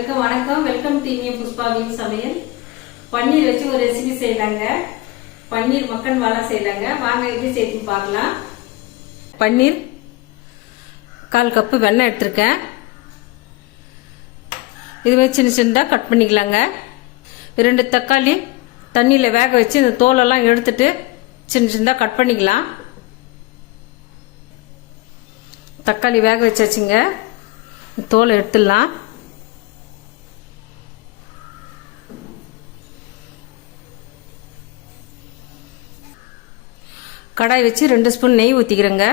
வணக்கம், welcome to புஷ்பாவின் சமையல். பன்னீர் வச்சு ஒரு ரெசிபி செய்யலாங்க. பன்னீர் மக்கன் வாழை செய்யலாங்க. வாங்க எப்படி செய்து பார்க்கலாம். பன்னீர் 1/4 கப்பு வெண்ணெய் எடுத்திருக்கேன். இதுவே சின்ன சின்னதாக கட் பண்ணிக்கலாங்க. 2 தக்காளி தண்ணியில் வேக வச்சு இந்த தோலெல்லாம் எடுத்துட்டு சின்ன சின்னதாக கட் பண்ணிக்கலாம். தக்காளி வேக வச்சாச்சுங்க. தோலை எடுத்துடலாம். கடாய் வச்சு 2 ஸ்பூன் நெய் ஊற்றிக்கிறேங்க.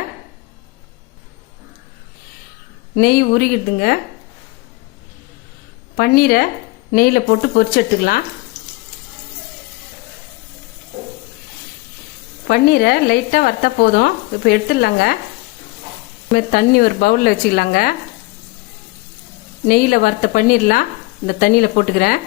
நெய் உருகிடுதுங்க. பன்னீரை நெய்யில் போட்டு பொரிச்சு எடுத்துக்கலாம். பன்னீரை லைட்டாக வறுத்தா போதும். இப்போ எடுத்துடலாங்க. தண்ணி ஒரு பவுலில் வச்சுக்கலாங்க. நெய்யில் வறுத்த பன்னீர்லாம் இந்த தண்ணியில் போட்டுக்கிறேன்.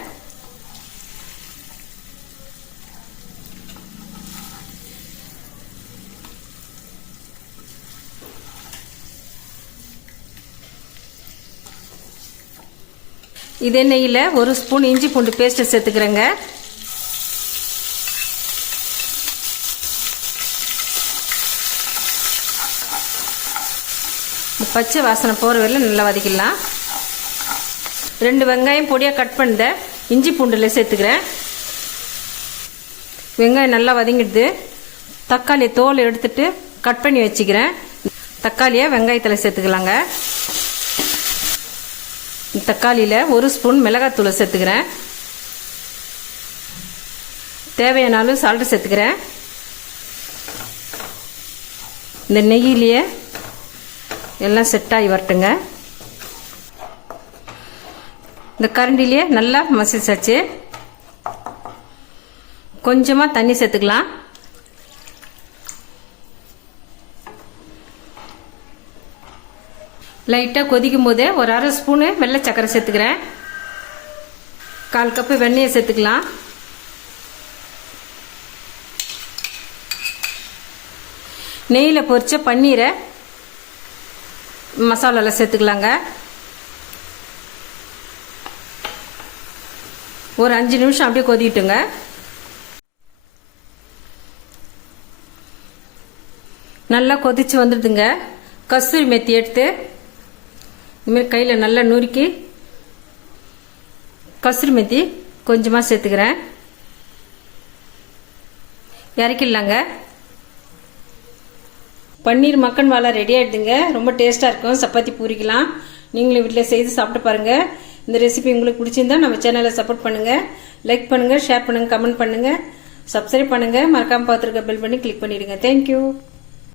இதே நெய்யில் 1 ஸ்பூன் இஞ்சி பூண்டு பேஸ்ட்டை சேர்த்துக்கிறேங்க. பச்சை வாசனை போகிற வரையில நல்லா வதக்கிடலாம். 2 வெங்காயம் பொடியாக கட் பண்ண இஞ்சி பூண்டில் சேர்த்துக்கிறேன். வெங்காயம் நல்லா வதங்கிடுது. தக்காளி தோல் எடுத்துட்டு கட் பண்ணி வச்சுக்கிறேன். தக்காளியை வெங்காயத்தில் சேர்த்துக்கலாங்க. தக்காளியில் 1 ஸ்பூன் மிளகாத்தூளை சேர்த்துக்கிறேன். தேவையான அளவு சால்ட்டு சேர்த்துக்கிறேன். இந்த நெய்யிலேயே எல்லாம் செட் ஆகி வரட்டுங்க. இந்த கரண்டிலேயே நல்லா மசிச்சாச்சு. கொஞ்சமாக தண்ணி சேர்த்துக்கலாம். லைட்டாக கொதிக்கும் போதே ஒரு 1/2 ஸ்பூனு வெள்ளை சக்கரை சேர்த்துக்கிறேன். 1/4 கப்பு வெண்ணெயை சேர்த்துக்கலாம். நெய்யில் பொரிச்ச பன்னீரை மசாலாவில் சேர்த்துக்கலாங்க. ஒரு 5 நிமிஷம் அப்படியே கொதிட்டுங்க. நல்லா கொதிச்சு வந்துடுதுங்க. கஸ்தூரி மெத்தி எடுத்து இதுமாரி கையில் நல்லா நுறுக்கி கஸ்தூரி மெத்தி கொஞ்சமாக சேர்த்துக்கிறேன். இறக்கிடலாங்க. பன்னீர் மக்கன் வாழை ரெடி ஆகிடுதுங்க. ரொம்ப டேஸ்ட்டாக இருக்கும். சப்பாத்தி பூரிக்கலாம். நீங்களும் வீட்டில் செய்து சாப்பிட்டு பாருங்கள். இந்த ரெசிபி உங்களுக்கு பிடிச்சிருந்தா நம்ம சேனலை சப்போர்ட் பண்ணுங்கள். லைக் பண்ணுங்கள், ஷேர் பண்ணுங்கள், கமெண்ட் பண்ணுங்கள், சப்ஸ்கிரைப் பண்ணுங்கள். மறக்காமல் பார்த்துருக்க பெல் பண்ணி கிளிக் பண்ணிவிடுங்க. தேங்க்யூ.